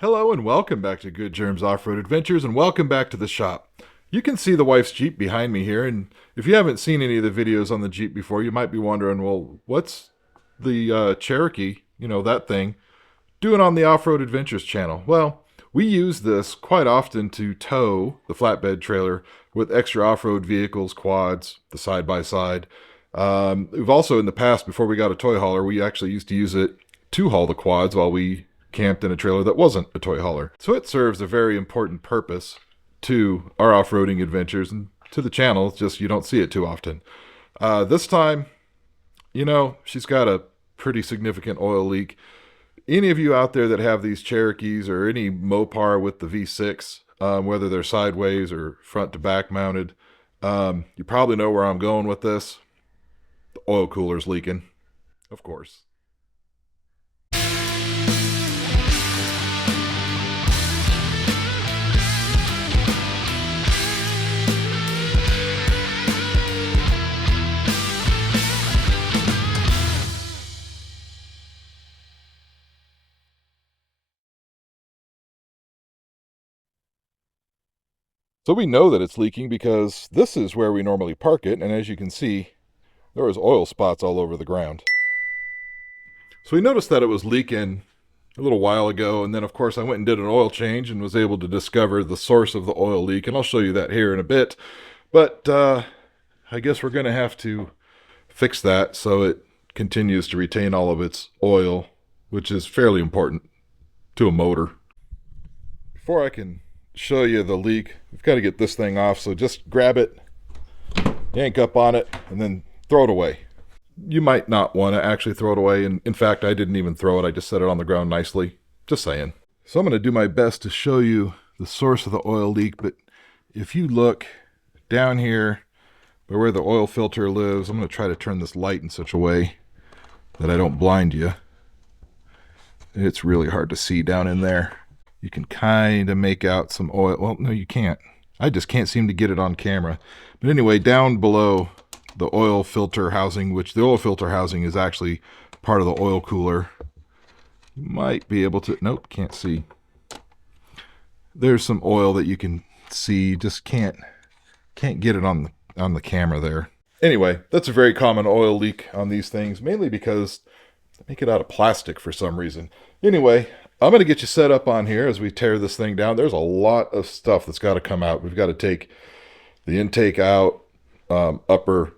Hello and welcome back to Good Germs Off-Road Adventures, and welcome back to the shop. You can see the wife's Jeep behind me here, and if you haven't seen any of the videos on the Jeep before, you might be wondering, well, what's the Cherokee, that thing, doing on the Off-Road Adventures channel? Well, we use this quite often to tow the flatbed trailer with extra off-road vehicles, quads, the side-by-side. We've also, in the past, before we got a toy hauler, we actually used to use it to haul the quads while we camped in a trailer that wasn't a toy hauler. So it serves a very important purpose to our off-roading adventures and to the channel. It's just you don't see it too often. This time, she's got a pretty significant oil leak. Any of you out there that have these Cherokees or any Mopar with the V6, whether they're sideways or front to back mounted, you probably know where I'm going with this. The oil cooler's leaking, of course. So we know that it's leaking because this is where we normally park it, and as you can see, there was oil spots all over the ground. So we noticed that it was leaking a little while ago, and then of course I went and did an oil change and was able to discover the source of the oil leak, and I'll show you that here in a bit. But I guess we're going to have to fix that so it continues to retain all of its oil, which is fairly important to a motor. Before I can show you the leak, we've got to get this thing off, so just grab it, yank up on it, and then throw it away. You might not want to actually throw it away, and in fact I didn't even throw it, I just set it on the ground nicely, just saying. So I'm going to do my best to show you the source of the oil leak, but if you look down here by where the oil filter lives, I'm going to try to turn this light in such a way that I don't blind you. It's really hard to see down in there. You can kind of make out some oil. Well, no, you can't. I just can't seem to get it on camera. But anyway, down below the oil filter housing, which the oil filter housing is actually part of the oil cooler. You might be able to, nope, can't see. There's some oil that you can see, just can't get it on the camera there. Anyway, that's a very common oil leak on these things, mainly because they make it out of plastic for some reason. Anyway, I'm going to get you set up on here as we tear this thing down. There's a lot of stuff that's got to come out. We've got to take the intake out, upper,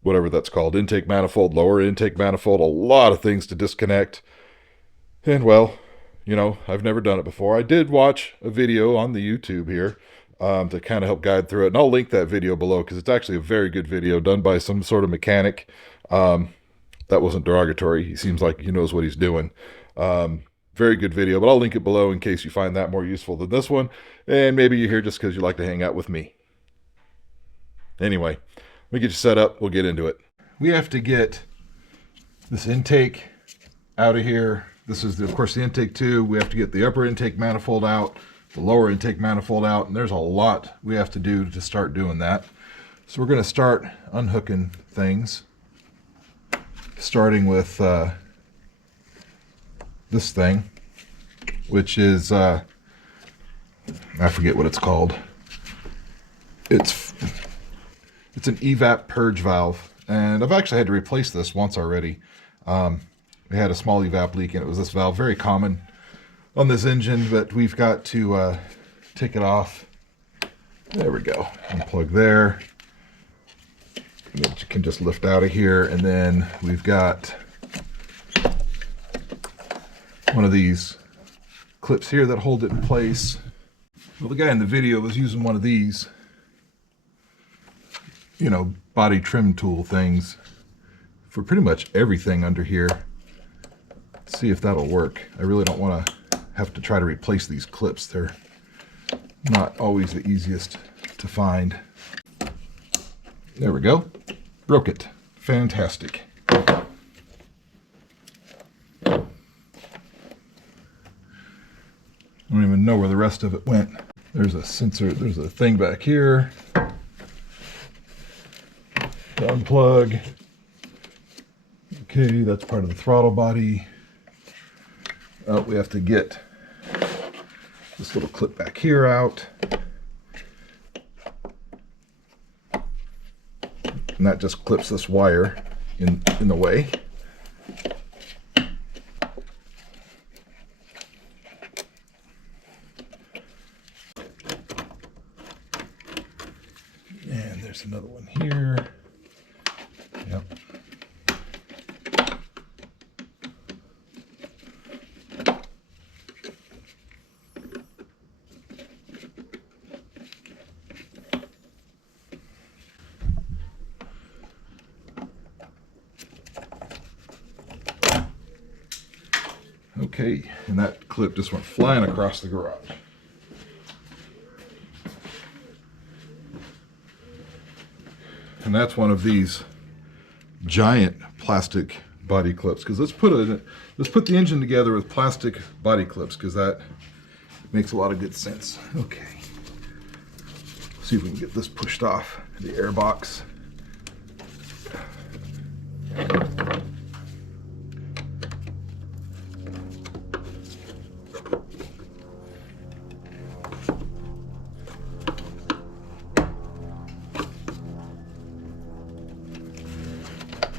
whatever that's called, intake manifold, lower intake manifold, a lot of things to disconnect. And well, I've never done it before. I did watch a video on the YouTube here to kind of help guide through it. And I'll link that video below because it's actually a very good video done by some sort of mechanic. That wasn't derogatory. He seems like he knows what he's doing. Very good video, but I'll link it below in case you find that more useful than this one. And maybe you're here just because you like to hang out with me. Anyway, let me get you set up. We'll get into it. We have to get this intake out of here. This is, of course, the intake 2. We have to get the upper intake manifold out, the lower intake manifold out, and there's a lot we have to do to start doing that. So we're going to start unhooking things, starting with this thing, which is I forget what it's called. It's an evap purge valve, and I've actually had to replace this once already. We had a small evap leak and it was this valve, very common on this engine, but we've got to take it off. There we go. Unplug there. And it can just lift out of here, and then we've got one of these clips here that hold it in place. Well, the guy in the video was using one of these, body trim tool things for pretty much everything under here. Let's see if that'll work. I really don't want to have to try to replace these clips. They're not always the easiest to find. There we go. Broke it. Fantastic. I don't even know where the rest of it went. There's a sensor, there's a thing back here. Unplug. Okay, that's part of the throttle body. Oh, we have to get this little clip back here out. And that just clips this wire in the way. And there's another one here. Yep. Okay, and that clip just went flying across the garage. And that's one of these giant plastic body clips, because let's put the engine together with plastic body clips, because that makes a lot of good sense. Okay, see if we can get this pushed off the air box.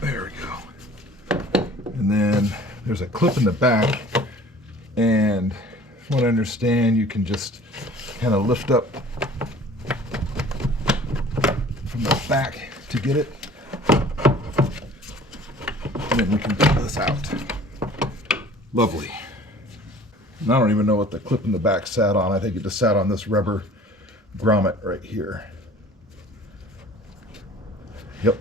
There we go. And then there's a clip in the back, and from what I understand, you can just kind of lift up from the back to get it, and then we can pull this out. Lovely. And I don't even know what the clip in the back sat on. I think it just sat on this rubber grommet right here. Yep.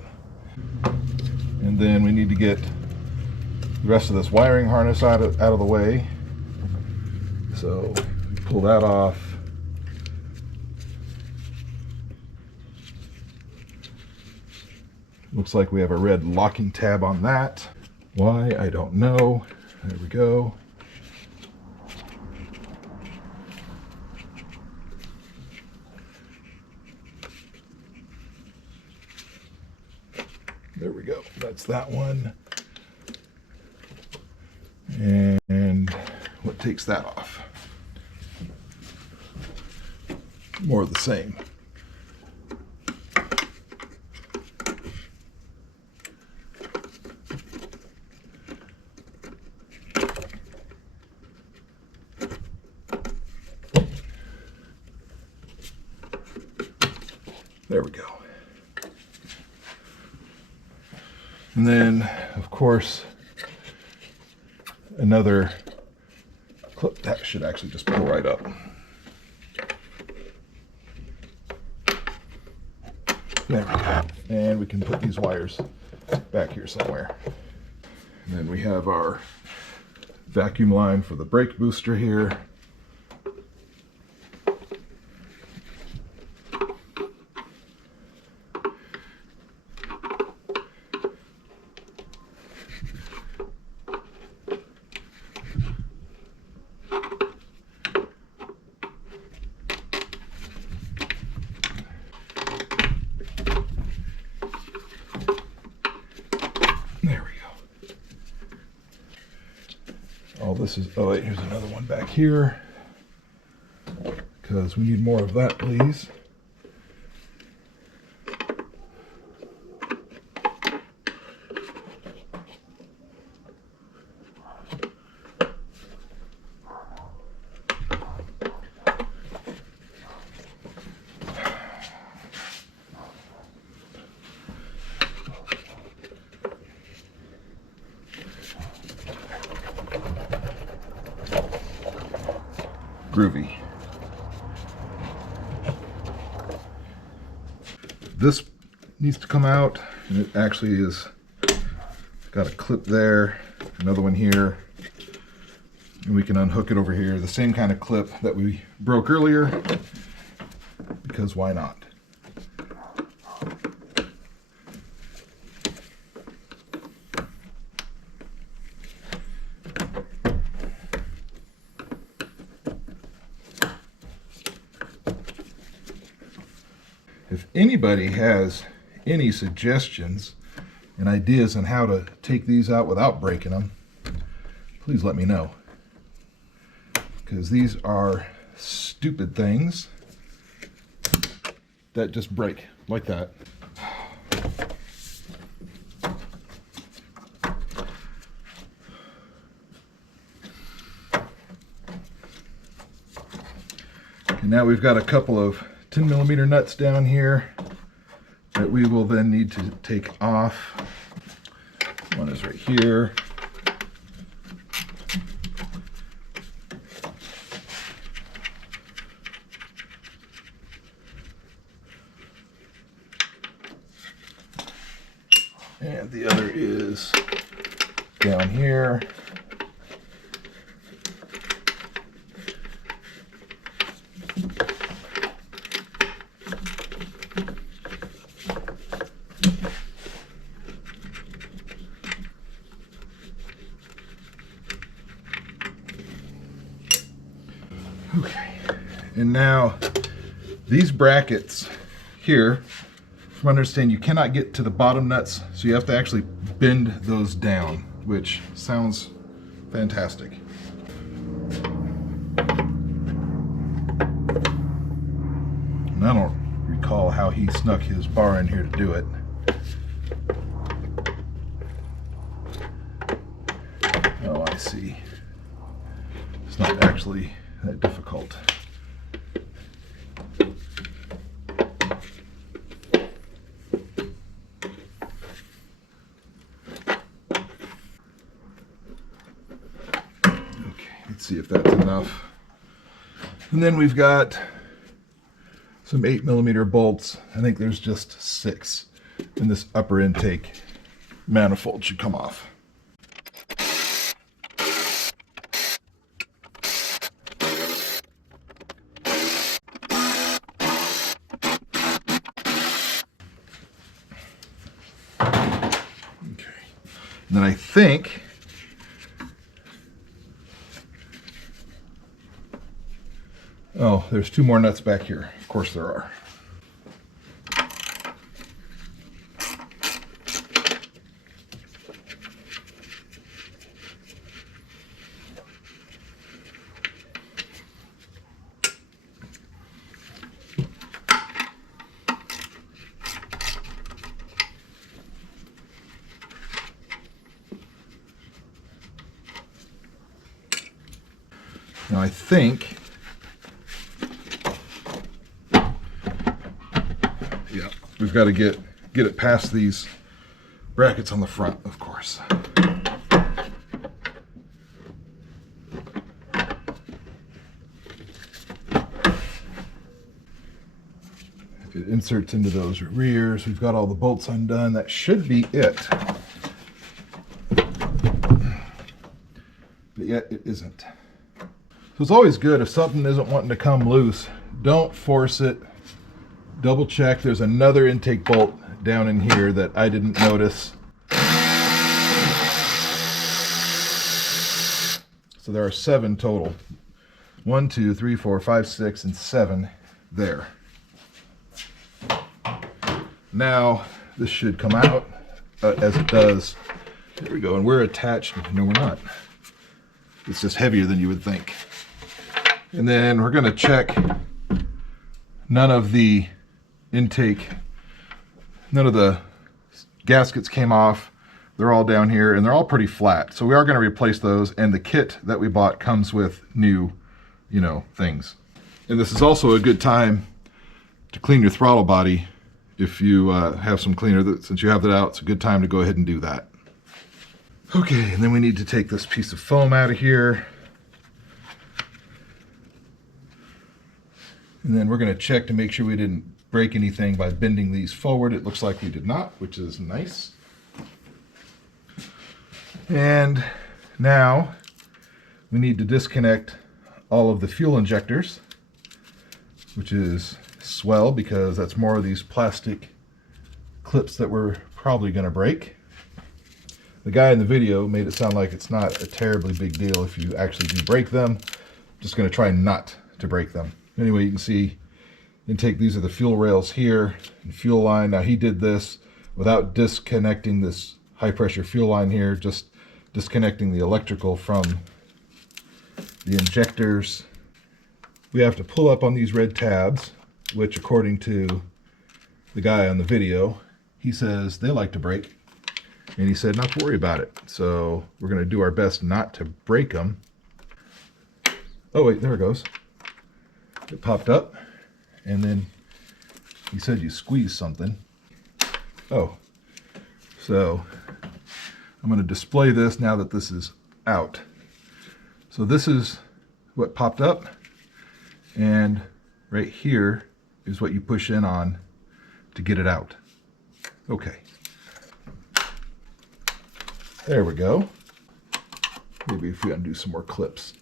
And then we need to get the rest of this wiring harness out of the way. So pull that off. Looks like we have a red locking tab on that. Why, I don't know. There we go. There we go. That's that one. And what takes that off? More of the same. There we go. And then, of course, another clip that should actually just pull right up. There we go. And we can put these wires back here somewhere. And then we have our vacuum line for the brake booster here. All this is, oh wait, here's another one back here, because we need more of that, please. Groovy. This needs to come out, and it actually is got a clip there, another one here, and we can unhook it over here. The same kind of clip that we broke earlier, because why not? If anybody has any suggestions and ideas on how to take these out without breaking them, please let me know. Because these are stupid things that just break like that. And now we've got a couple of 10mm nuts down here that we will then need to take off. One is right here. And the other is down here. Okay, and now these brackets here, from what I understand, you cannot get to the bottom nuts, so you have to actually bend those down, which sounds fantastic. And I don't recall how he snuck his bar in here to do it. Oh, I see. It's not actually that difficult. Let's see if that's enough. And then we've got some 8mm bolts. I think there's just 6. And this upper intake manifold should come off. Okay. And then I think oh, there's 2 more nuts back here. Of course there are. Now I think we've got to get it past these brackets on the front, of course. If it inserts into those rears, we've got all the bolts undone. That should be it. But yet it isn't. So it's always good if something isn't wanting to come loose, don't force it. Double check. There's another intake bolt down in here that I didn't notice. So there are 7 total. 1, 2, 3, 4, 5, 6, and 7 there. Now this should come out as it does. There we go. And we're attached. No, we're not. It's just heavier than you would think. And then we're going to check none of the intake, none of the gaskets came off. They're all down here and they're all pretty flat. So we are going to replace those, and the kit that we bought comes with new, things. And this is also a good time to clean your throttle body. If you have some cleaner, since you have that out, it's a good time to go ahead and do that. Okay, and then we need to take this piece of foam out of here. And then we're going to check to make sure we didn't break anything by bending these forward. It looks like we did not, which is nice. And now we need to disconnect all of the fuel injectors, which is swell because that's more of these plastic clips that we're probably going to break. The guy in the video made it sound like it's not a terribly big deal if you actually do break them. I'm just going to try not to break them. Anyway, you can see intake, these are the fuel rails here, and fuel line. Now he did this without disconnecting this high pressure fuel line here, just disconnecting the electrical from the injectors. we have to pull up on these red tabs, which according to the guy on the video, he says they like to break. And he said not to worry about it. So we're going to do our best not to break them. Oh wait, there it goes. It popped up. And then he said you squeeze something. Oh. So I'm going to display this now that this is out. So this is what popped up. And right here is what you push in on to get it out. Okay. There we go. Maybe if we undo some more clips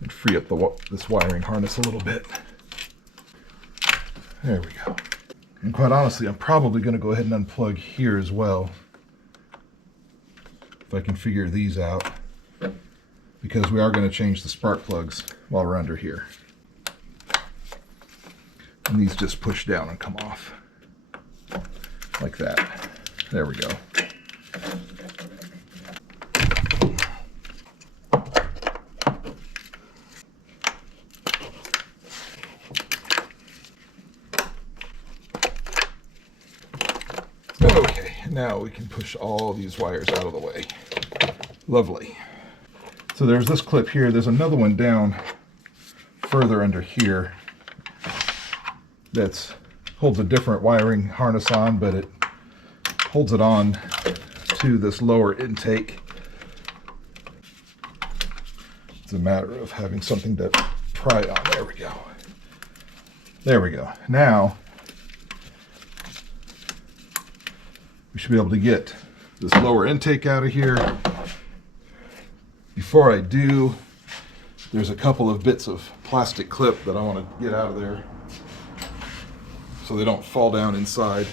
and free up this wiring harness a little bit. There we go. And quite honestly, I'm probably going to go ahead and unplug here as well, if I can figure these out, because we are going to change the spark plugs while we're under here. And these just push down and come off like that. There we go. Okay, now we can push all these wires out of the way. Lovely. So there's this clip here. There's another one down further under here that holds a different wiring harness on, but it holds it on to this lower intake. It's a matter of having something to pry on. There we go. There we go. Now we should be able to get this lower intake out of here. Before I do, there's a couple of bits of plastic clip that I want to get out of there so they don't fall down inside,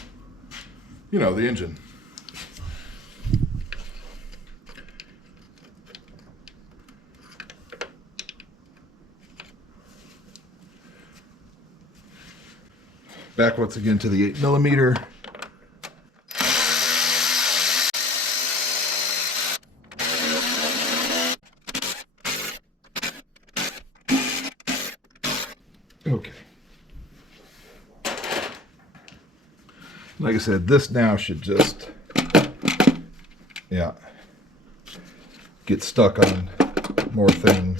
you know, the engine. Back once again to the 8mm. Okay. Like I said, this now should just, yeah, get stuck on more things.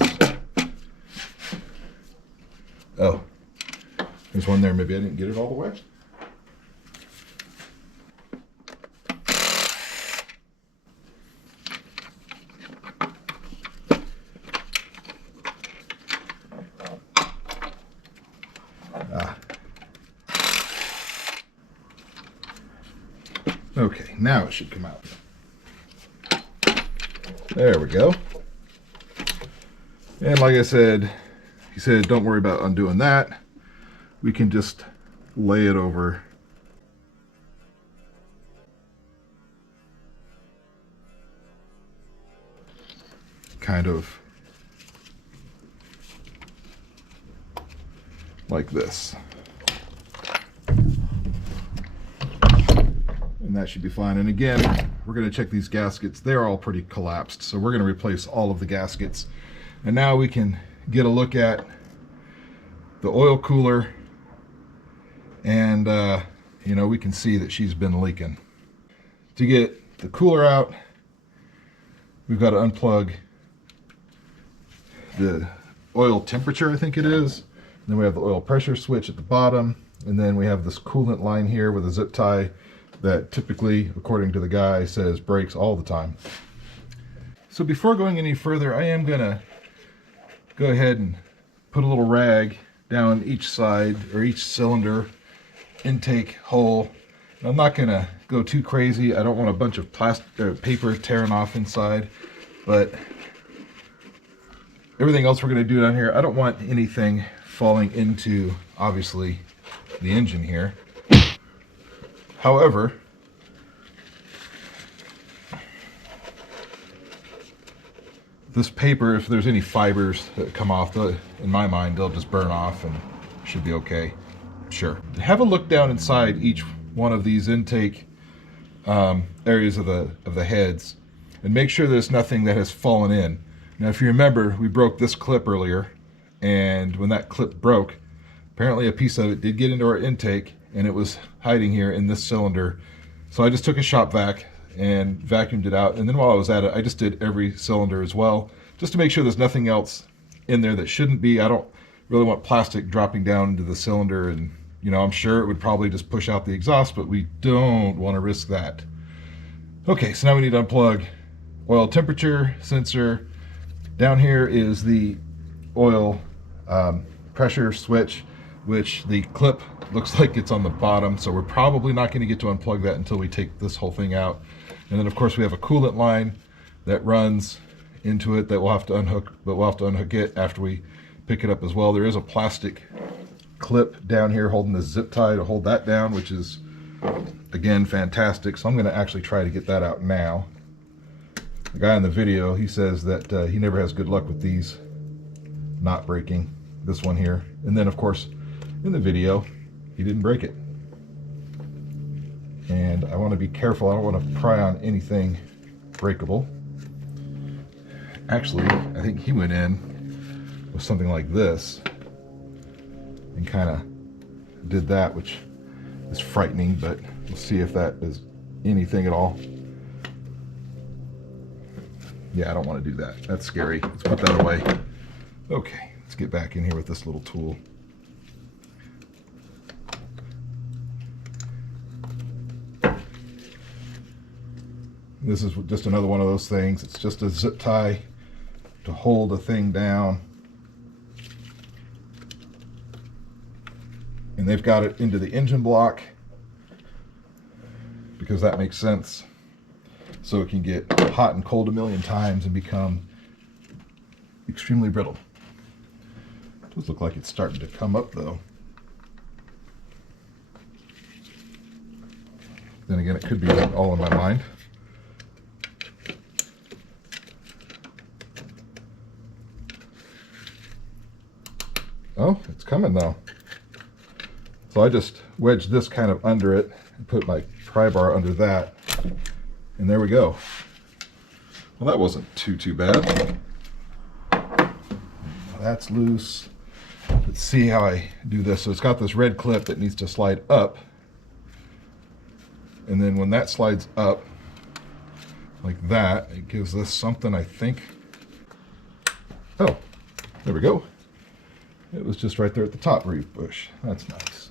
Oh, there's one there. Maybe I didn't get it all the way. Okay, now it should come out. There we go. And like I said, he said don't worry about undoing that. We can just lay it over. Kind of like this. And that should be fine. And again, we're going to check these gaskets. They're all pretty collapsed, so we're going to replace all of the gaskets. And now we can get a look at the oil cooler, and you know, we can see that she's been leaking. To get the cooler out, we've got to unplug the oil temperature, I think it is. And then we have the oil pressure switch at the bottom, and then we have this coolant line here with a zip tie that typically, according to the guy, says breaks all the time. So before going any further, I am gonna go ahead and put a little rag down each side or each cylinder intake hole. I'm not gonna go too crazy. I don't want a bunch of plastic or paper tearing off inside, but everything else we're gonna do down here, I don't want anything falling into, obviously, the engine here. However, this paper, if there's any fibers that come off, in my mind, they'll just burn off and should be okay. Sure. Have a look down inside each one of these intake areas of the heads and make sure there's nothing that has fallen in. Now, if you remember, we broke this clip earlier, and when that clip broke, apparently a piece of it did get into our intake, and it was hiding here in this cylinder. So I just took a shop vac and vacuumed it out, and then while I was at it, I just did every cylinder as well, just to make sure there's nothing else in there that shouldn't be. I don't really want plastic dropping down into the cylinder, and you know, I'm sure it would probably just push out the exhaust, but we don't want to risk that. Okay, so now we need to unplug oil temperature sensor. Down here is the oil pressure switch, which the clip looks like it's on the bottom, so we're probably not going to get to unplug that until we take this whole thing out. And then of course we have a coolant line that runs into it that we'll have to unhook, but we'll have to unhook it after we pick it up as well. There is a plastic clip down here holding the zip tie to hold that down, which is again fantastic. So I'm going to actually try to get that out now. The guy in the video, he says that he never has good luck with these not breaking, this one here. And then of course in the video he didn't break it, and I want to be careful. I don't want to pry on anything breakable. Actually, I think he went in with something like this and kind of did that, which is frightening, but we'll see if that is anything at all. Yeah, I don't want to do that. That's scary. Let's put that away. Okay, let's get back in here with this little tool. This is just another one of those things. It's just a zip tie to hold a thing down. And they've got it into the engine block because that makes sense. So it can get hot and cold a million times and become extremely brittle. It does look like it's starting to come up though. Then again, it could be all in my mind. Oh, it's coming though. So I just wedged this kind of under it and put my pry bar under that. And there we go. Well, that wasn't too bad. That's loose. Let's see how I do this. So it's got this red clip that needs to slide up. And then when that slides up like that, it gives this something, I think. Oh, there we go. It was just right there at the top reef bush. That's nice.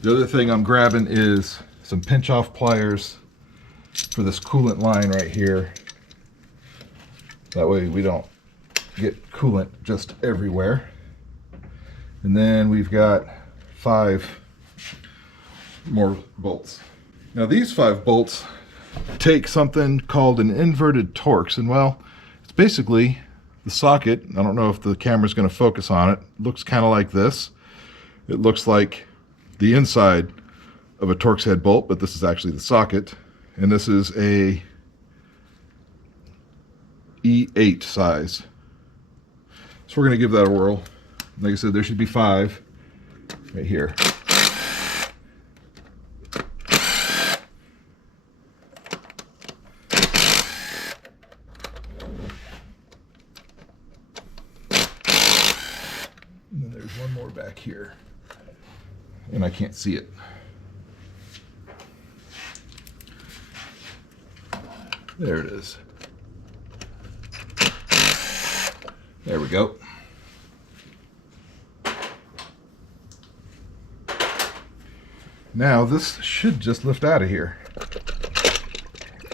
The other thing I'm grabbing is some pinch off pliers for this coolant line right here. That way we don't get coolant just everywhere. And then we've got 5 more bolts. Now these 5 bolts take something called an inverted Torx, and well, it's basically the socket. I don't know if the camera's going to focus on it. It looks kind of like this. It looks like the inside of a Torx head bolt, but this is actually the socket. And this is a E8 size. So we're going to give that a whirl. Like I said, there should be 5 right here. And then there's one more back here. And I can't see it. There it is. There we go. Now this should just lift out of here,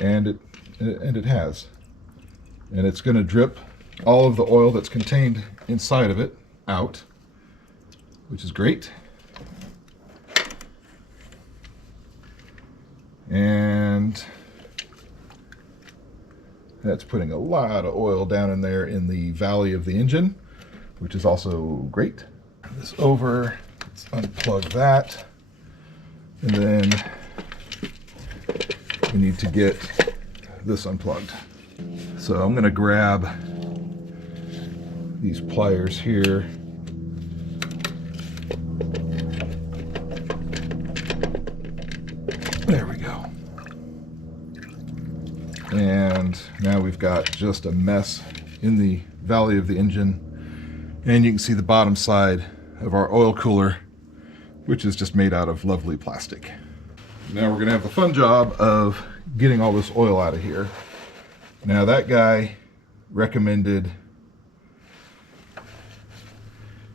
and it has, and it's going to drip all of the oil that's contained inside of it out, which is great. And that's putting a lot of oil down in there in the valley of the engine, which is also great. This over, let's unplug that. And then we need to get this unplugged. So I'm going to grab these pliers here. There we go. And now we've got just a mess in the valley of the engine. And you can see the bottom side of our oil cooler, which is just made out of lovely plastic. Now we're going to have the fun job of getting all this oil out of here. Now that guy recommended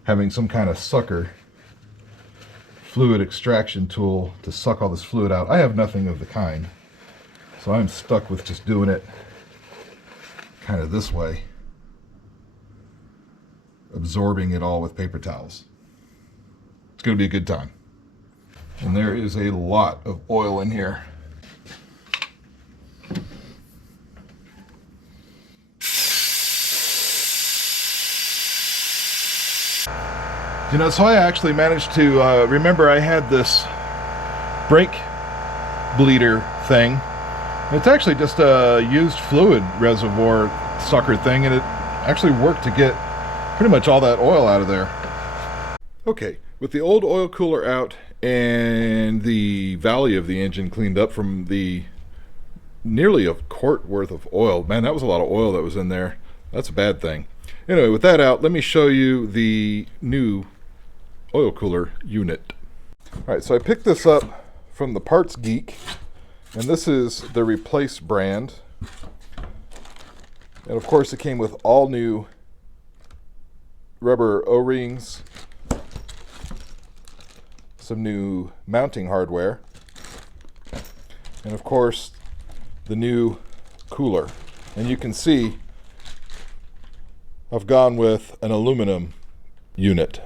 having some kind of sucker fluid extraction tool to suck all this fluid out. I have nothing of the kind, so I'm stuck with just doing it kind of this way, absorbing it all with paper towels. It's going to be a good time. And there is a lot of oil in here. You know, so I actually managed to remember I had this brake bleeder thing. It's actually just a used fluid reservoir sucker thing, and it actually worked to get pretty much all that oil out of there. Okay, with the old oil cooler out and the valley of the engine cleaned up from the nearly a quart worth of oil. Man, that was a lot of oil that was in there. That's a bad thing. Anyway, with that out, let me show you the new oil cooler unit. All right, so I picked this up from the Parts Geek, and this is the Replace brand. And of course, it came with all new rubber O-rings, some new mounting hardware, and of course, the new cooler. And you can see I've gone with an aluminum unit.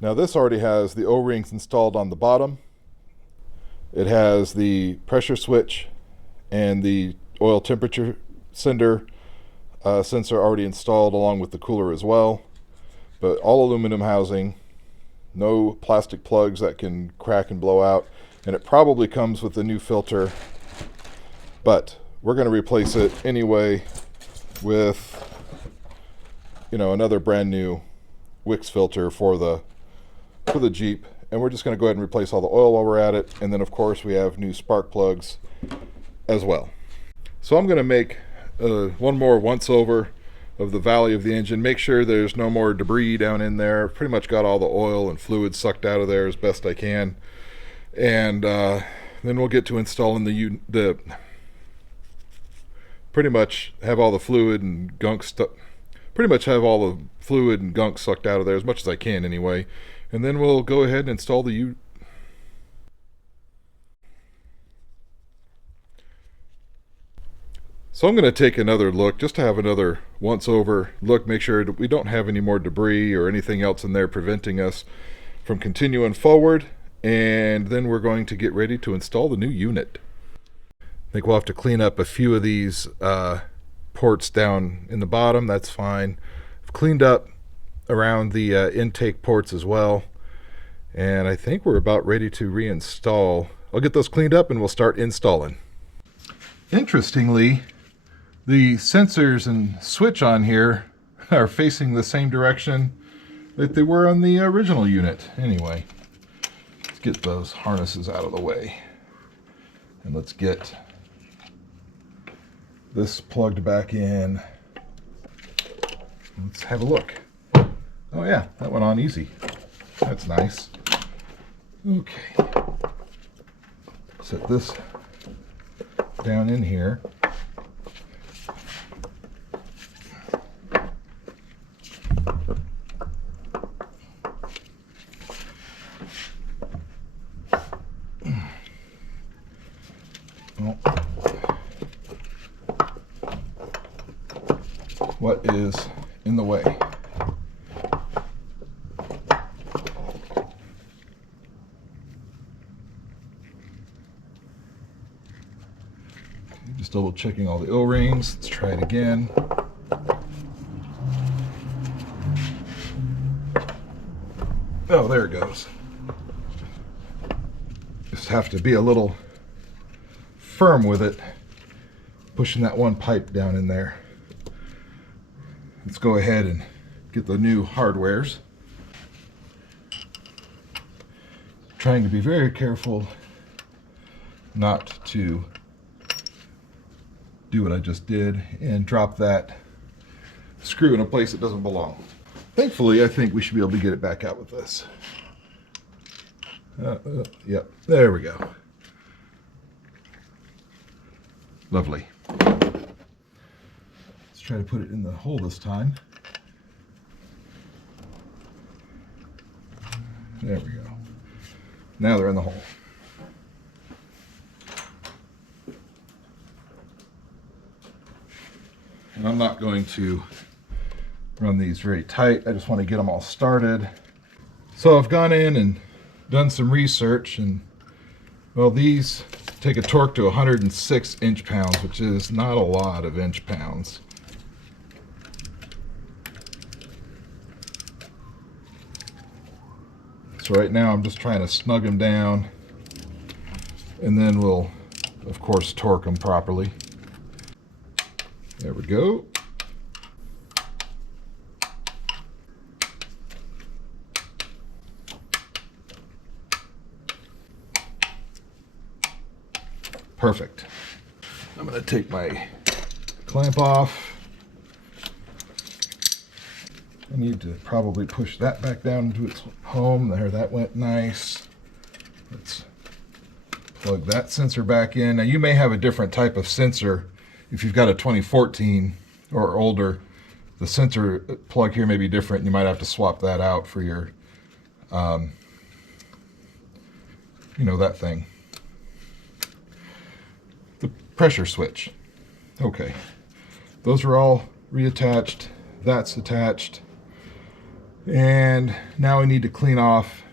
Now this already has the O-rings installed on the bottom. It has the pressure switch and the oil temperature sensor already installed along with the cooler as well. But all aluminum housing, no plastic plugs that can crack and blow out. And it probably comes with a new filter, but we're going to replace it anyway with, you know, another brand new Wix filter for the Jeep, and we're just going to go ahead and replace all the oil while we're at it. And then of course we have new spark plugs as well. So I'm going to make one more once over of the valley of the engine, make sure there's no more debris down in there. Pretty much got all the oil and fluid sucked out of there as best I can, and then we'll get to installing the pretty much have all the fluid and gunk sucked out of there as much as I can anyway. And then we'll go ahead and install the So I'm going to take another look, just to have another once over look, make sure that we don't have any more debris or anything else in there preventing us from continuing forward. And then we're going to get ready to install the new unit. I think we'll have to clean up a few of these ports down in the bottom. That's fine. I've cleaned up around the intake ports as well, and I think we're about ready to reinstall. I'll get those cleaned up and we'll start installing. Interestingly, the sensors and switch on here are facing the same direction that they were on the original unit. Anyway, let's get those harnesses out of the way, and let's get this plugged back in. Let's have a look. Oh yeah, that went on easy. That's nice. Okay. Set this down in here. Well, what is in the way? Just double checking all the O-rings. Let's try it again. Oh, there it goes. Just have to be a little firm with it, pushing that one pipe down in there. Let's go ahead and get the new hardwares. Trying to be very careful not to do what I just did and drop that screw in a place it doesn't belong. Thankfully, I think we should be able to get it back out with this. Yep, there we go. Lovely. Let's try to put it in the hole this time. There we go. Now they're in the hole. And I'm not going to run these very tight. I just want to get them all started. So I've gone in and done some research, and well, these take a torque to 106 inch-pounds, which is not a lot of inch-pounds. So right now I'm just trying to snug them down, and then we'll, of course, torque them properly. There we go. Perfect. I'm going to take my clamp off. I need to probably push that back down into its home. There, that went nice. Let's plug that sensor back in. Now you may have a different type of sensor. If you've got a 2014 or older, the sensor plug here may be different. You might have to swap that out for your, you know, that thing. The pressure switch. Okay. Those are all reattached. That's attached. And now I need to clean off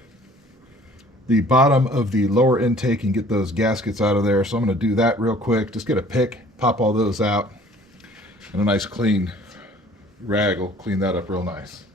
the bottom of the lower intake and get those gaskets out of there. So I'm going to do that real quick. Just get a pick, pop all those out, and a nice clean rag will clean that up real nice.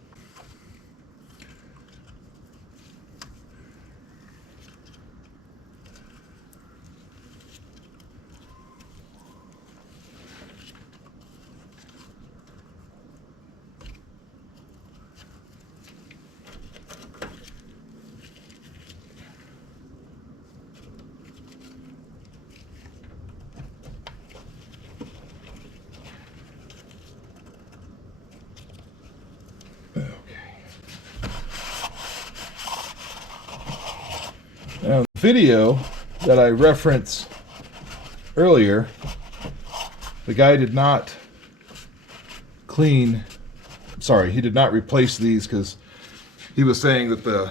Now, the video that I referenced earlier, the guy did not he did not replace these because he was saying that the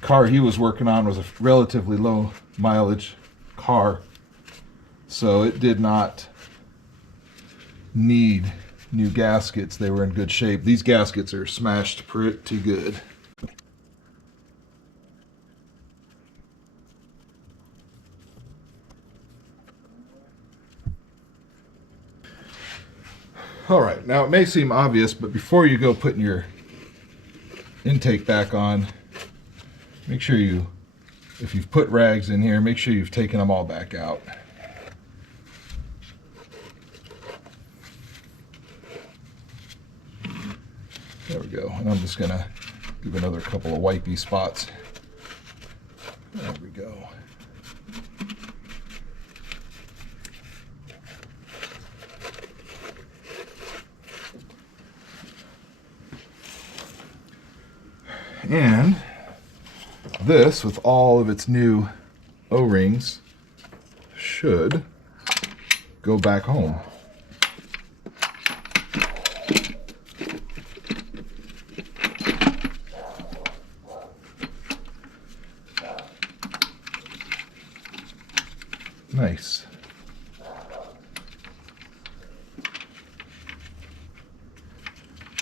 car he was working on was a relatively low mileage car, so it did not need new gaskets. They were in good shape. These gaskets are smashed pretty good. All right, now it may seem obvious, but before you go putting your intake back on, make sure you, if you've put rags in here, make sure you've taken them all back out. There we go, and I'm just gonna give another couple of wipey spots. There we go. And this, with all of its new O-rings, should go back home. Nice.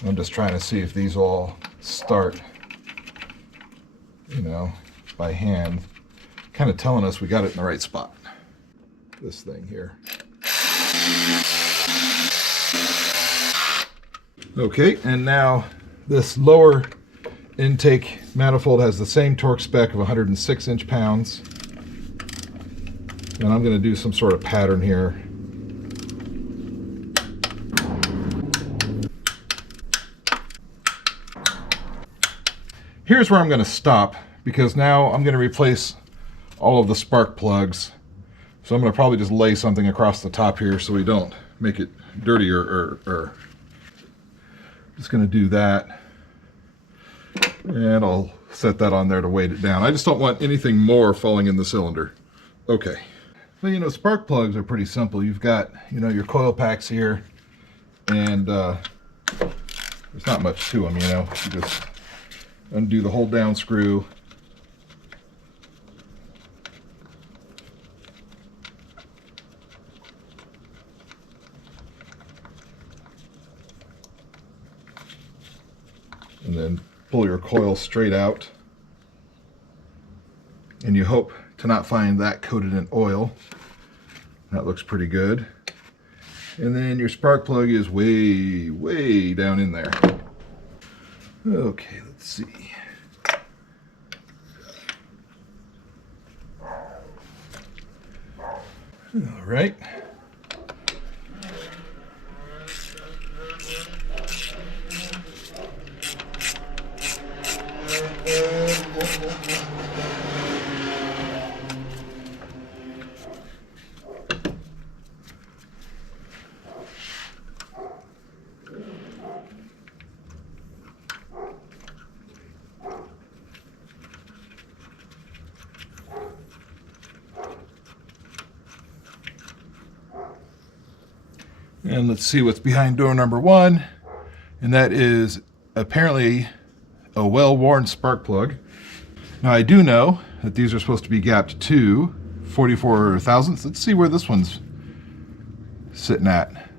I'm just trying to see if these all start, you know, by hand, kind of telling us we got it in the right spot. This thing here. Okay, and now this lower intake manifold has the same torque spec of 106 inch-pounds. And I'm going to do some sort of pattern here. Here's where I'm going to stop, because now I'm going to replace all of the spark plugs. So I'm going to probably just lay something across the top here so we don't make it dirtier or Just going to do that. And I'll set that on there to weight it down. I just don't want anything more falling in the cylinder. Okay. Well, you know, spark plugs are pretty simple. You've got, you know, your coil packs here, and there's not much to them, you know. You just undo the hold down screw. And then pull your coil straight out. And you hope to not find that coated in oil. That looks pretty good. And then your spark plug is way, way down in there. Okay, let's see. All right. And let's see what's behind door number 1. And that is apparently a well-worn spark plug. Now I do know that these are supposed to be gapped to 44 thousandths. Let's see where this one's sitting at.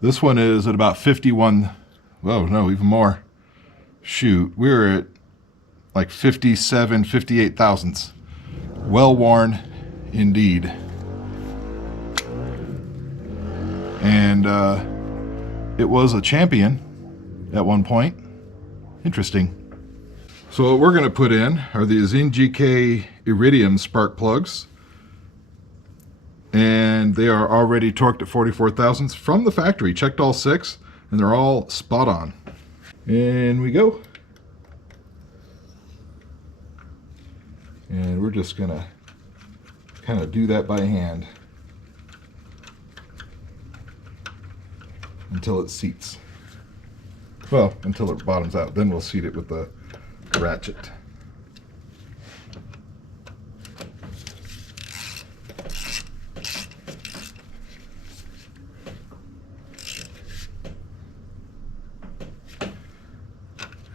This one is at about 51. Whoa, no, even more. Shoot, we're at like 57, 58 thousandths. Well-worn indeed. And it was a champion at one point. Interesting. So what we're going to put in are the Azine GK Iridium spark plugs. And they are already torqued at 44 thousandths from the factory. Checked all 6, and they're all spot on. In we go. And we're just going to kind of do that by hand until it seats. Well, until it bottoms out. Then we'll seat it with the ratchet.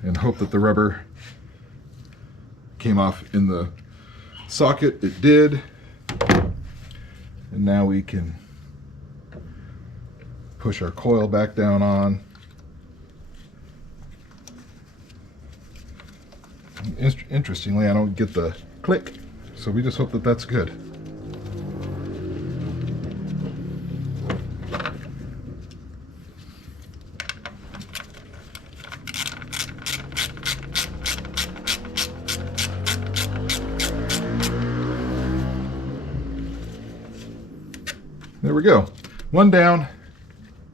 And hope that the rubber came off in the socket. It did. And now we can push our coil back down on. Interestingly, I don't get the click, so we just hope that that's good. There we go. 1 down,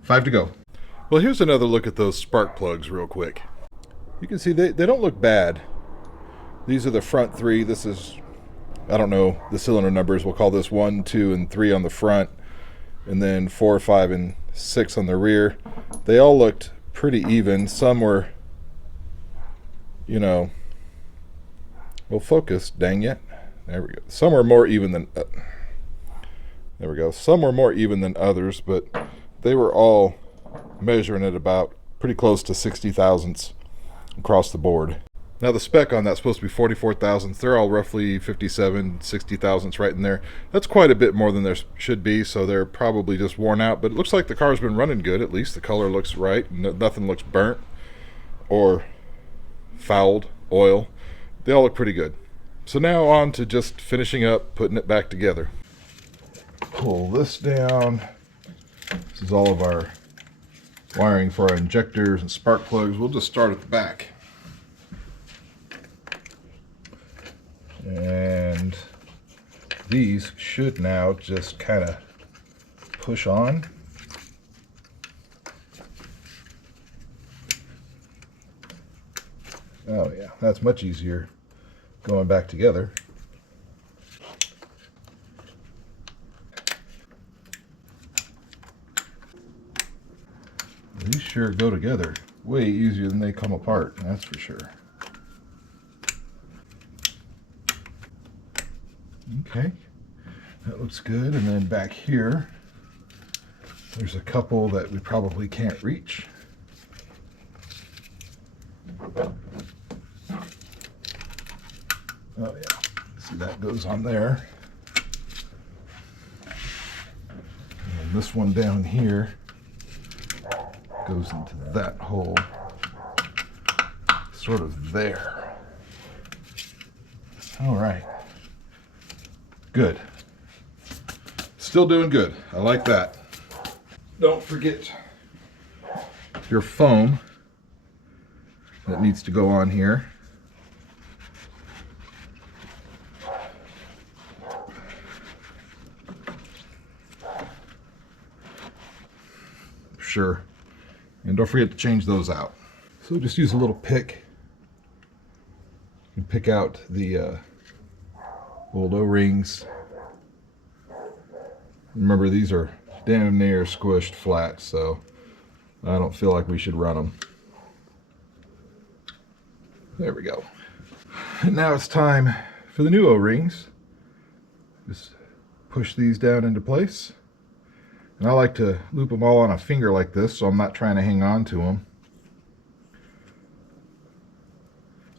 5 to go. Well, here's another look at those spark plugs real quick. You can see they don't look bad. These are the front 3. This is, I don't know the cylinder numbers. We'll call this 1, 2, and 3 on the front, and then 4, 5, and 6 on the rear. They all looked pretty even. Some were, you know, well, focus, dang it. There we go. Some were more even than, there we go. Some were more even than others, but they were all measuring at about pretty close to 60 thousandths across the board. Now the spec on that's supposed to be 44 thousandths. They're all roughly 57, 60 thousandths right in there. That's quite a bit more than there should be, so they're probably just worn out. But it looks like the car's been running good. At least the color looks right. Nothing looks burnt or fouled, oil. They all look pretty good. So now on to just finishing up, putting it back together. Pull this down. This is all of our wiring for our injectors and spark plugs. We'll just start at the back. And these should now just kind of push on. Oh yeah, that's much easier going back together. sure go together way easier than they come apart, that's for sure. Okay, that looks good. And then back here, there's a couple that we probably can't reach. Oh yeah, see that goes on there. And this one down here goes into that hole, sort of there. All right, good. Still doing good. I like that. Don't forget your foam that needs to go on here. Sure. And don't forget to change those out. So just use a little pick and pick out the old O-rings. Remember, these are damn near squished flat, so I don't feel like we should run them. There we go. And now it's time for the new O-rings. Just push these down into place. And I like to loop them all on a finger like this, so I'm not trying to hang on to them.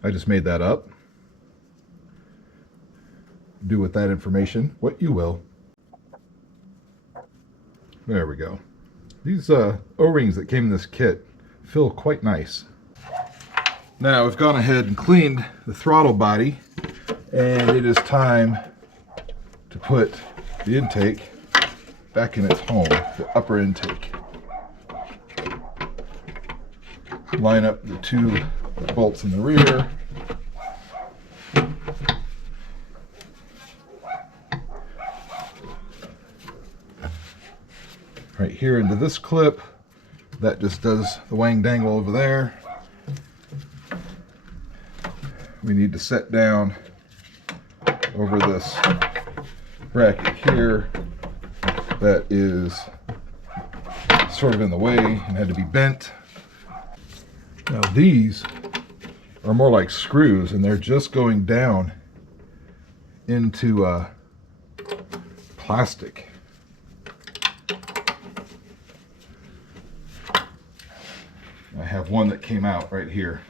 I just made that up. Do with that information what you will. There we go. These O-rings that came in this kit feel quite nice. Now we've gone ahead and cleaned the throttle body, and it is time to put the intake back in its home, the upper intake. Line up the two bolts in the rear. Right here into this clip. That just does the wang dangle over there. We need to set down over this bracket here that is sort of in the way and had to be bent. Now these are more like screws, and they're just going down into plastic. I have one that came out right here.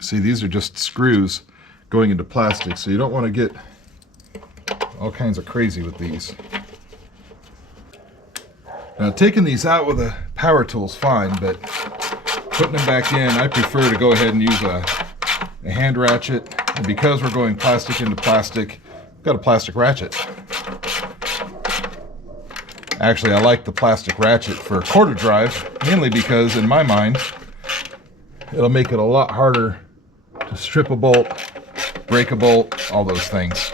See, these are just screws going into plastic, so you don't want to get all kinds of crazy with these. Now, taking these out with a power tool is fine, but putting them back in, I prefer to go ahead and use a hand ratchet. And because we're going plastic into plastic, I've got a plastic ratchet. Actually, I like the plastic ratchet for quarter drive, mainly because in my mind, it'll make it a lot harder to strip a bolt, break a bolt, all those things.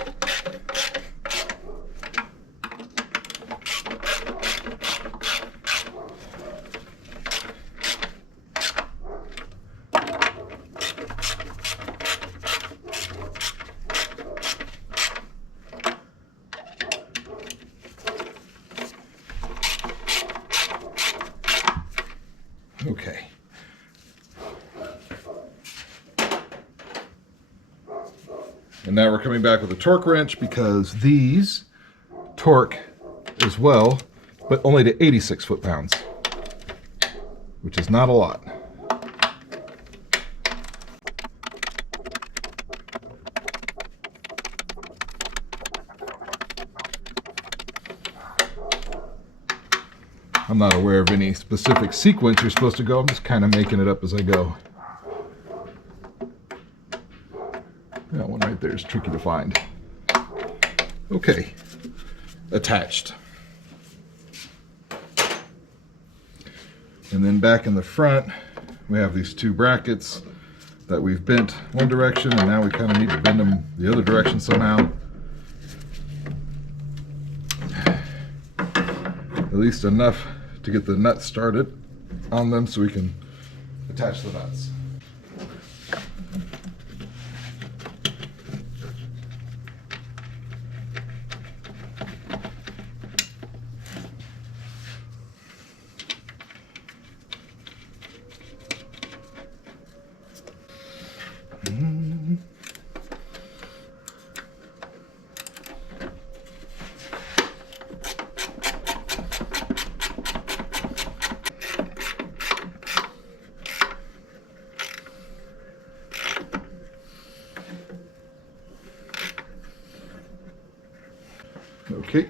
Okay. And now we're coming back with a torque wrench because these torque as well, but only to 86 foot-pounds, which is not a lot. I'm not aware of any specific sequence you're supposed to go. I'm just kind of making it up as I go. That one right there is tricky to find. Okay, attached. And then back in the front, we have these two brackets that we've bent one direction, and now we kind of need to bend them the other direction somehow. At least enough to get the nuts started on them so we can attach the nuts. Okay.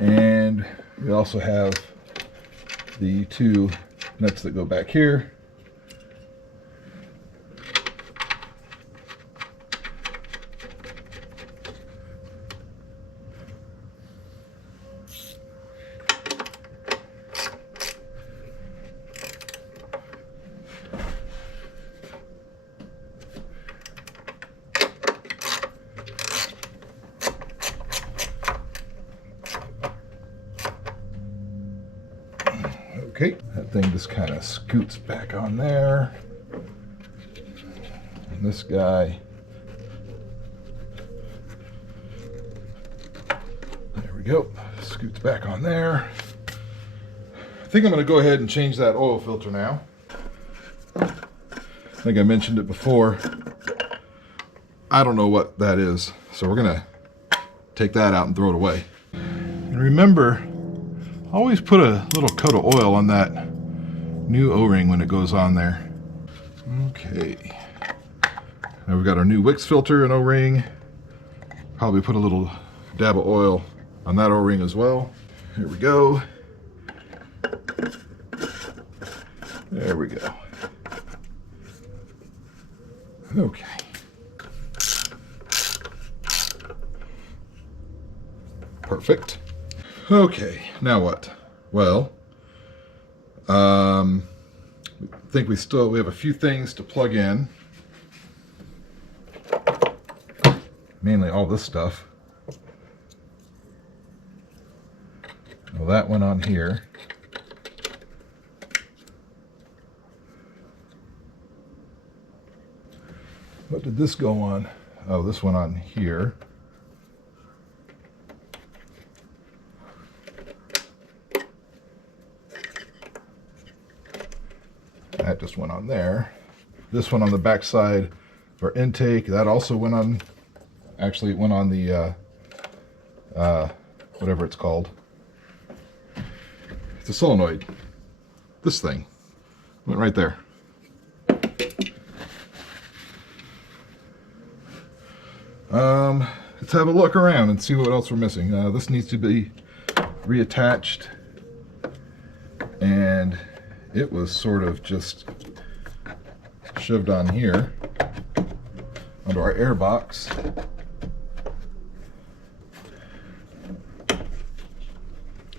And we also have the two nuts that go back here. Okay, that thing just kind of scoots back on there. And this guy, there we go, scoots back on there. I think I'm going to go ahead and change that oil filter now. I think I mentioned it before. I don't know what that is, so we're going to take that out and throw it away. And remember, always put a little coat of oil on that new O-ring when it goes on there. Okay. Now we've got our new Wicks filter and O-ring. Probably put a little dab of oil on that O-ring as well. Here we go. There we go. Okay. Perfect. Okay, now what? Well, I think we have a few things to plug in. Mainly all this stuff. Well, that went on here. What did this go on? Oh, this went on here. That just went on there. This one on the back side for intake, that also went on, actually it went on the, whatever it's called. It's a solenoid. This thing went right there. Let's have a look around and see what else we're missing. This needs to be reattached, and it was sort of just shoved on here onto our air box.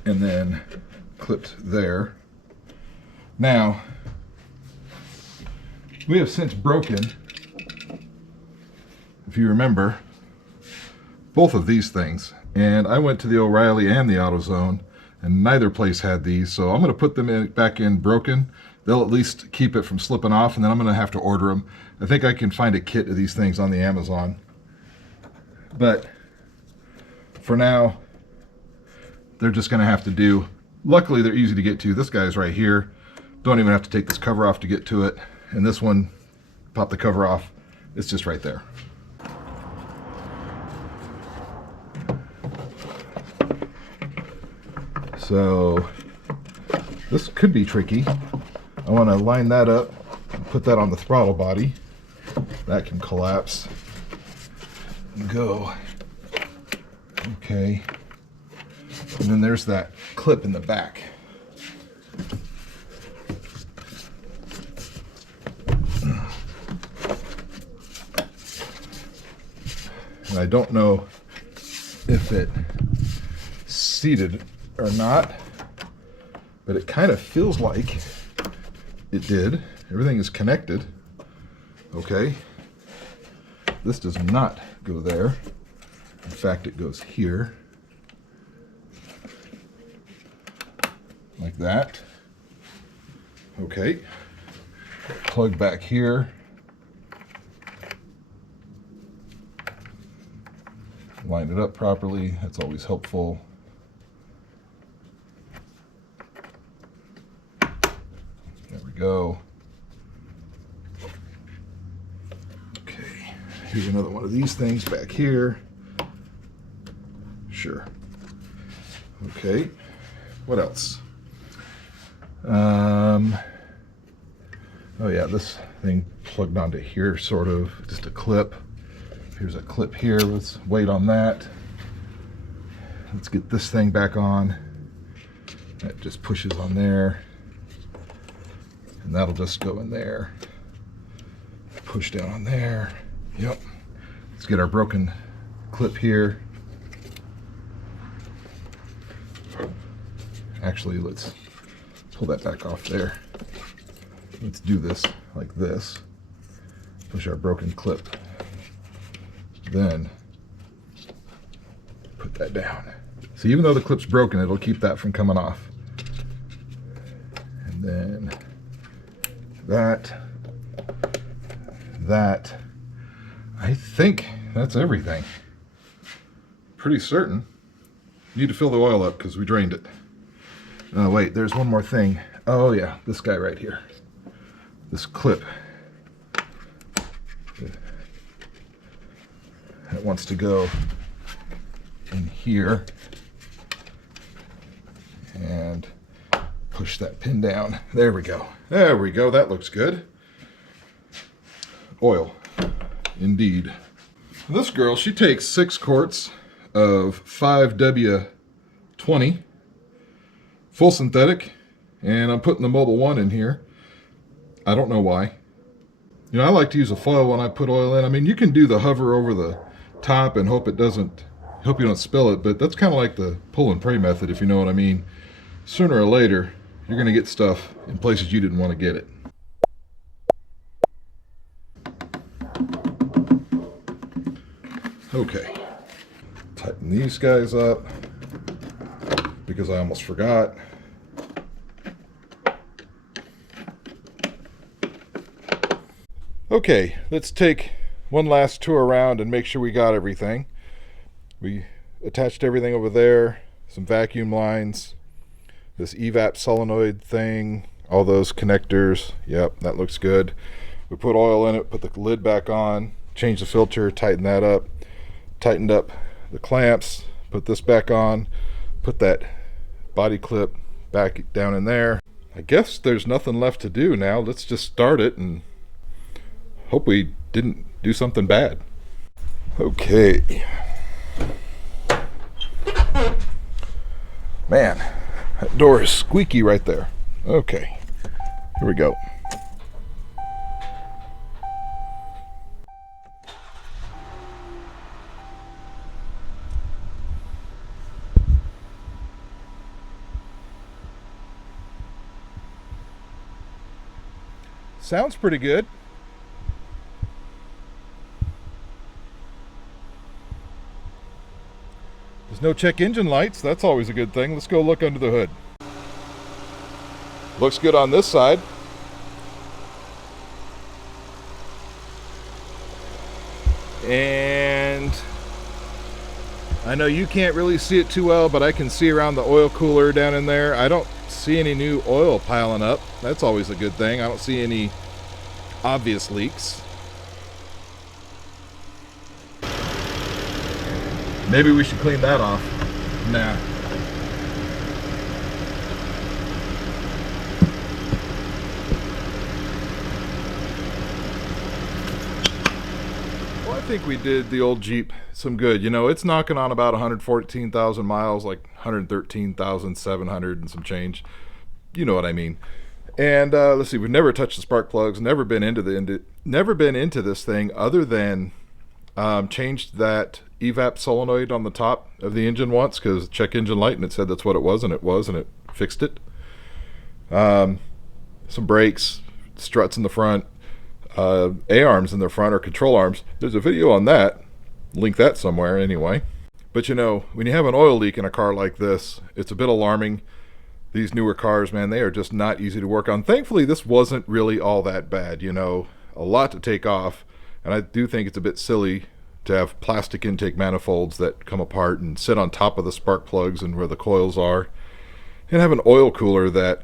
And then clipped there. Now, we have since broken, if you remember, both of these things. And I went to the O'Reilly and the AutoZone, and neither place had these, so I'm going to put them back in broken. They'll at least keep it from slipping off, and then I'm going to have to order them. I think I can find a kit of these things on the Amazon. But for now, they're just going to have to do. Luckily, they're easy to get to. This guy's right here. Don't even have to take this cover off to get to it. And this one, pop the cover off. It's just right there. So this could be tricky. I want to line that up and put that on the throttle body. That can collapse and go. Okay. And then there's that clip in the back. And I don't know if it seated or not, but it kind of feels like it did. Everything is connected. Okay. This does not go there. In fact, it goes here. Like that. Okay. Plug back here. Line it up properly. That's always helpful. There we go. Okay. Here's another one of these things back here. Sure. Okay. What else? Oh yeah, this thing plugged onto here, sort of, just a clip. Here's a clip here with weight on that. let's get this thing back on. That just pushes on there. And that'll just go in there. Push down on there. Yep. Let's get our broken clip here. Actually, let's pull that back off there. Let's do this like this. Push our broken clip. Then put that down. So even though the clip's broken, it'll keep that from coming off. And then that. I think that's everything. Pretty certain. Need to fill the oil up because we drained it. Oh wait, there's one more thing. Oh yeah, this guy right here. This clip. It wants to go in here and push that pin down. There we go. There we go. That looks good. Oil, indeed. This girl, she takes 6 quarts of 5W20 full synthetic, and I'm putting the Mobile 1 in here. I don't know why. You know, I like to use a foil when I put oil in. I mean, you can do the hover over the top and hope you don't spill it, but that's kind of like the pull and pray method, if you know what I mean. Sooner or later, you're going to get stuff in places you didn't want to get it. Okay, tighten these guys up because I almost forgot. Okay, let's take one last tour around and make sure we got everything. We attached everything over there, some vacuum lines, this evap solenoid thing, all those connectors. Yep, that looks good. We put oil in it, put the lid back on, changed the filter, tightened that up, tightened up the clamps, put this back on, put that body clip back down in there. I guess there's nothing left to do now. Let's just start it and hope we didn't do something bad. Okay. Man, that door is squeaky right there. Okay, here we go. Sounds pretty good. There's no check engine lights. That's always a good thing. Let's go look under the hood. Looks good on this side. And I know you can't really see it too well, but I can see around the oil cooler down in there. I don't see any new oil piling up. That's always a good thing. I don't see any obvious leaks. Maybe we should clean that off. Nah. Well, I think we did the old Jeep some good. You know, it's knocking on about 114,000 miles, like 113,700 and some change. You know what I mean. And let's see, we've never touched the spark plugs, never been into this thing other than changed that evap solenoid on the top of the engine once because check engine light and it said that's what it was, and it fixed it. Some brakes, struts in the front, A-arms in the front, or control arms. There's a video on that. Link that somewhere anyway. But you know, when you have an oil leak in a car like this, it's a bit alarming. These newer cars, man, they are just not easy to work on. Thankfully, this wasn't really all that bad, you know. A lot to take off, and I do think it's a bit silly to have plastic intake manifolds that come apart and sit on top of the spark plugs and where the coils are, and have an oil cooler that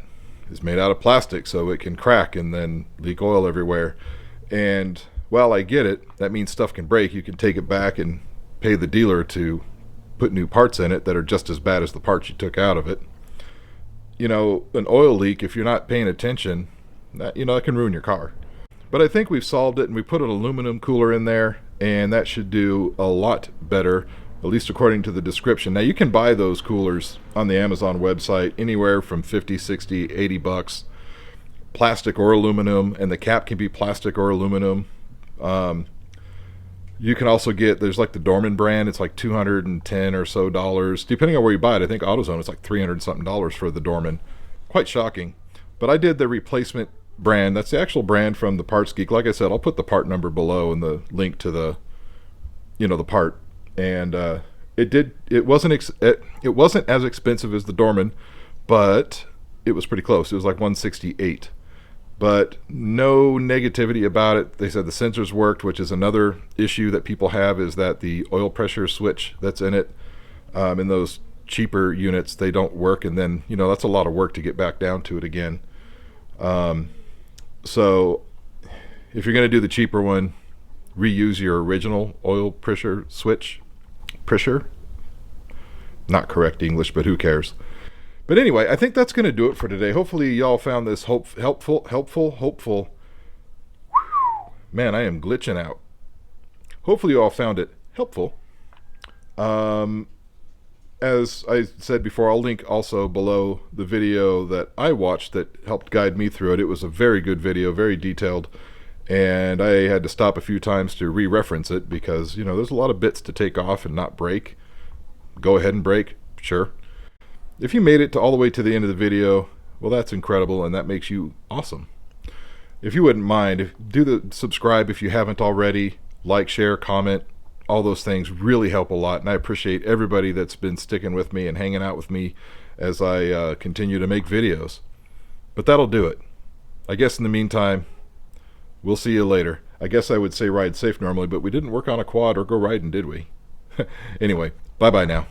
is made out of plastic so it can crack and then leak oil everywhere. And while I get it, that means stuff can break. You can take it back and pay the dealer to put new parts in it that are just as bad as the parts you took out of it. You know, an oil leak, if you're not paying attention, that can ruin your car. But I think we've solved it, and we put an aluminum cooler in there, and that should do a lot better at least according to the description. Now you can buy those coolers on the Amazon website anywhere from 50, 60, 80 bucks. Plastic or aluminum, and the cap can be plastic or aluminum. You can also get, there's like the Dorman brand, it's like $210 or so dollars, depending on where you buy it. I think AutoZone is like $300 something dollars for the Dorman. Quite shocking. But I did the replacement brand. That's the actual brand from the Parts Geek. Like I said, I'll put the part number below and the link to the, the part. And it wasn't as expensive as the Dorman, but it was pretty close. It was like $168. But no negativity about it. They said the sensors worked, which is another issue that people have, is that the oil pressure switch that's in it, in those cheaper units, they don't work, and then that's a lot of work to get back down to it again. So if you're going to do the cheaper one, reuse your original oil pressure switch. Not correct English, but who cares? But anyway, I think that's going to do it for today. Hopefully y'all found this helpful. Man, I am glitching out. Hopefully you all found it helpful. As I said before, I'll link also below the video that I watched that helped guide me through it. It was a very good video, very detailed, and I had to stop a few times to re-reference it because, there's a lot of bits to take off and not break. Go ahead and break, sure. If you made it to all the way to the end of the video, well, that's incredible, and that makes you awesome. If you wouldn't mind, do the subscribe if you haven't already. Like, share, comment, all those things really help a lot, and I appreciate everybody that's been sticking with me and hanging out with me as I continue to make videos. But that'll do it. I guess in the meantime, we'll see you later. I guess I would say ride safe normally, but we didn't work on a quad or go riding, did we? Anyway, bye-bye now.